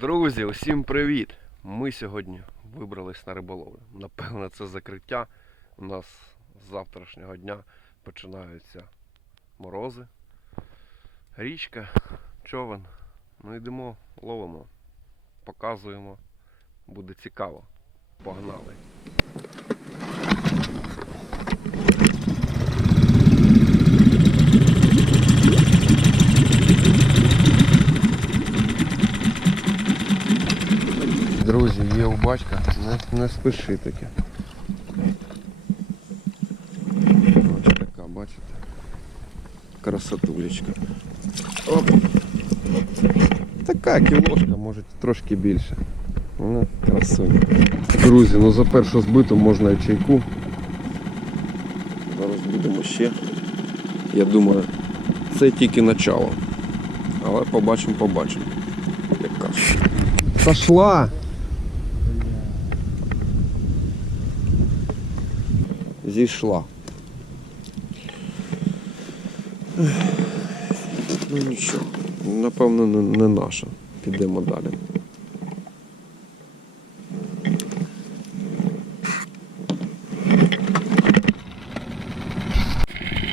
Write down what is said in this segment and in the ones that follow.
Друзі, усім привіт! Ми сьогодні вибрались на риболовлю. Напевно, це закриття. У нас з завтрашнього дня починаються морози, річка, човен. Ну йдемо, ловимо, показуємо. Буде цікаво. Погнали! Друзі, є у батька, не, не спіши таке. Ось така, бачите? Красотулечка. Оп. Така кілошка, може трошки більше. Ну, красуня. Друзі, ну за першу збиту можна і чайку. Зараз будемо ще. Я думаю, це тільки начало. Але побачимо, побачимо. Яка. Сошла! Зійшла. Ну нічого. Напевно, не, не наша. Підемо далі.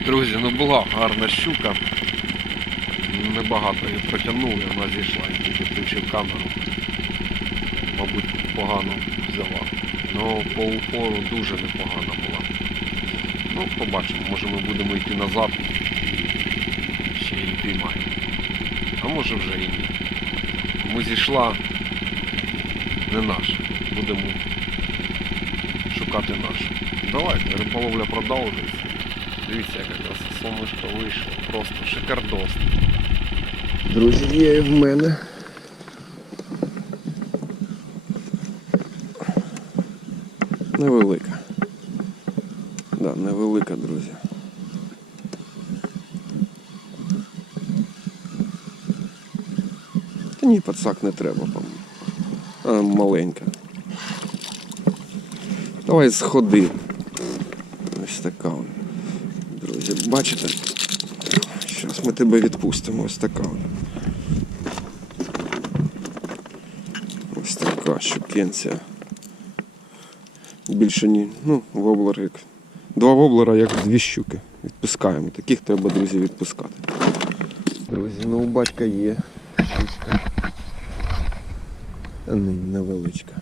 Друзі, ну була гарна щука. Небагато її протягнув, і вона зійшла. Я Тільки включив камеру. Мабуть, погано взяла. Ну, по упору дуже непогана була. Ну, побачимо, може ми будемо йти назад ще її піймаємо. А може вже і ні. Тому зійшла не наша. Будемо шукати нашу. Давайте, риболовля продовжується. Дивіться, яка краса сонечко вийшло. Просто шикардос. Друзі, є в мене. Невелика. Невелика, друзі. Та ні, пацак не треба, по-моєму. Маленька. Давай сходи. Ось така. вона. Друзі, бачите? Зараз ми тебе відпустимо. Ось така. Ось така щукенція. Більше ні. Ну, воблер як. Два воблера, як дві щуки. Відпускаємо. Таких треба, друзі, відпускати. Друзі, ну у батька є. Щучка. А не, невеличка.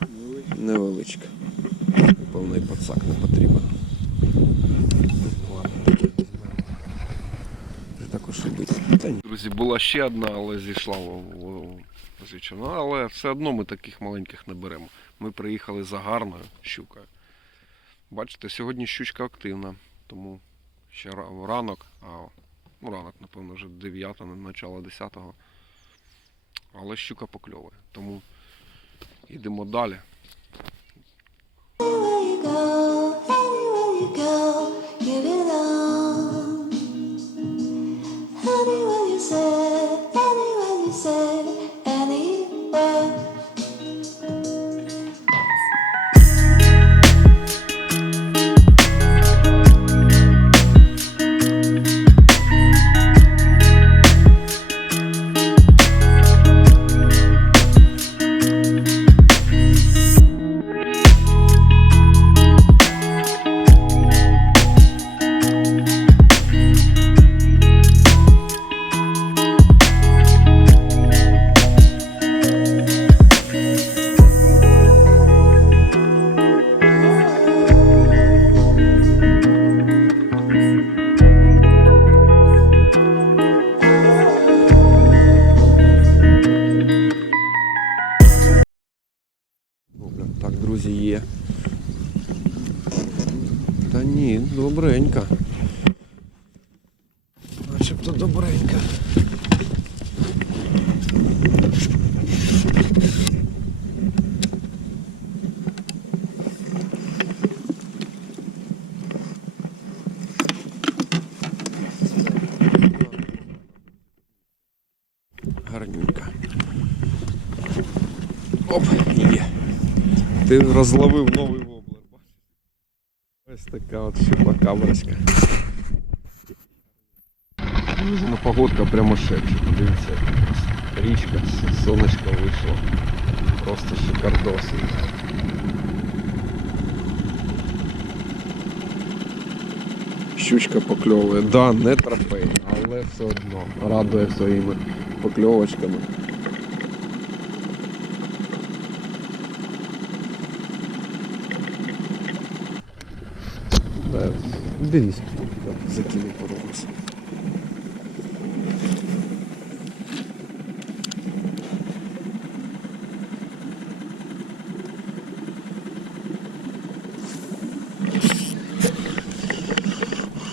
Невеличка. Повний пацак не потрібен. Також. Друзі, була ще одна, але зійшла звичайно. Але все одно ми таких маленьких не беремо. Ми приїхали за гарною щукою. Бачите, сьогодні щучка активна, тому ще ранок, а ну ранок, напевно, вже 9, начало 10. Але щука покльовує. Тому йдемо далі. Anywhere you go, anywhere you go, you belong. Так, друзі, є. Та ні, добренька. Начебто добренька. Гарненька. Оп, є. Ти розловив новий воблер. Ось така от щупакаброчка. Ну, погодка прямо шепче. Подивіться, річка, сонечко вийшло. Кардоси. Щучка покльовує. Да, не трофей, але все одно радує своїми покльовочками. Дивись, закинув порогус.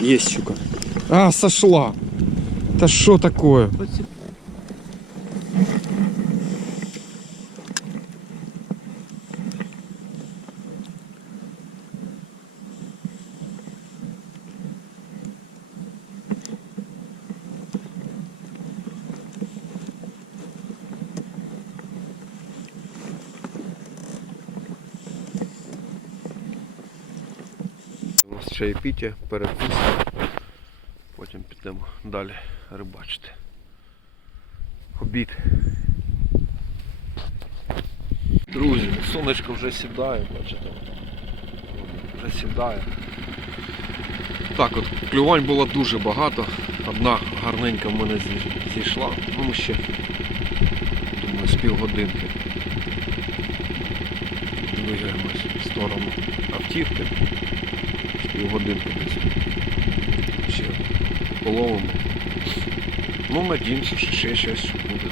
Есть щука. А, сошла. Да что такое? Чаєпіття, перекус. Потім підемо далі рибачити. Обід. Друзі, сонечко вже сідає, бачите. Вже сідає. Так от, клювань було дуже багато. Одна гарненька в мене зійшла. Ну ще, думаю, з півгодинки. Двигаємось в сторону автівки. Півгодинки. Ще половимо. Ну, надіємося, що ще щось буде.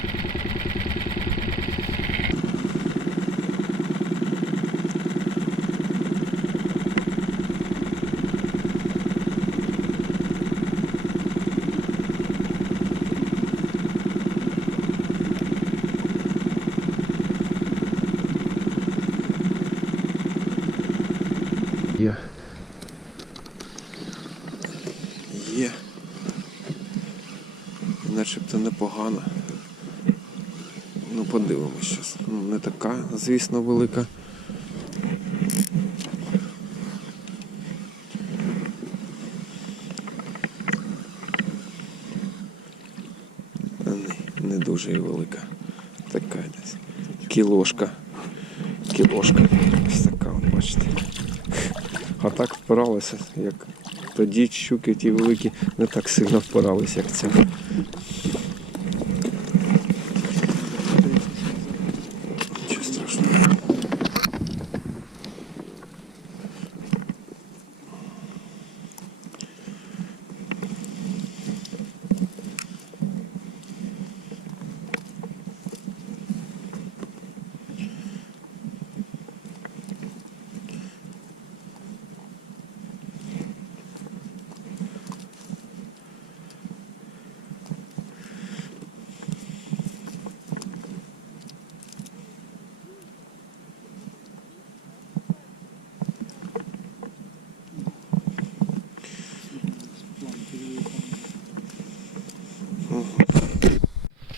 Є. Є. Начебто непогано. Ну, подивимось зараз. Ну, не така, звісно, велика. Не, не дуже і велика. Така десь. Кілошка. Кілошка. Ось така, бачите. А так впиралися, як тоді щуки ті великі не так сильно впиралися, як ця. Нічого страшного.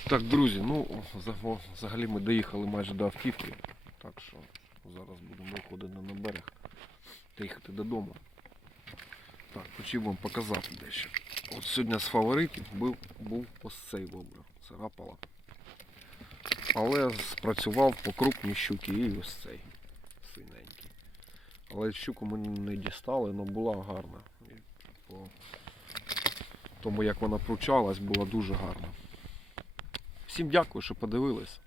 Так, друзі, ну взагалі ми доїхали майже до автівки, так що зараз будемо виходити на берег та їхати додому. Так, хотів вам показати дещо. От сьогодні з фаворитів був, був ось цей вобр, це рапала. Але спрацював по крупній щуки і ось цей синенький. Але щуку ми не дістали, але була гарна. По тому як вона пручалась, була дуже гарна. Всім дякую, що подивились.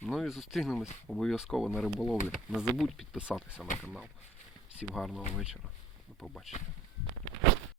Ну і зустрінемось обов'язково на риболовлі. Не забудь підписатися на канал. Всім гарного вечора. До побачення.